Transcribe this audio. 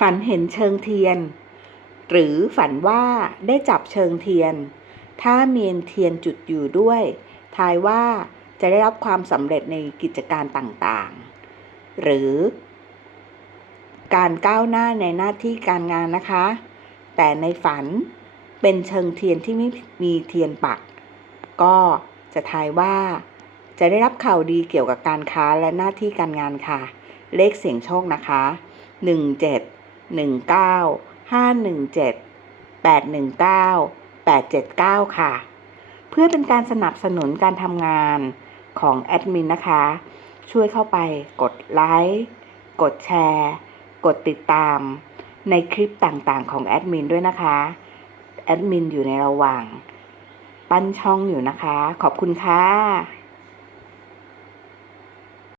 ฝันเห็นเชิงเทียน หรือฝันว่าได้จับเชิงเทียน ถ้าเมียนเทียนจุดอยู่ด้วย ทายว่าจะได้รับความสำเร็จในกิจการต่างๆ หรือ การก้าวหน้าในหน้าที่การงานนะคะ แต่ในฝันเป็นเชิงเทียนที่ไม่มีเทียนปัก ก็จะทายว่า จะได้รับข่าวดีเกี่ยวกับการค้าและหน้าที่การงานค่ะ เลขเสียงโชคนะคะ 17 19 517 819 879 ค่ะ เพื่อเป็นการสนับสนุนการทำงานของแอดมินนะคะ ช่วยเข้าไปกดไลค์กดแชร์ กดติดตามในคลิปต่างๆ ของแอดมินด้วยนะคะ แอดมินอยู่ในระหว่าง ปั้นช่องอยู่นะคะ ขอบคุณค่ะ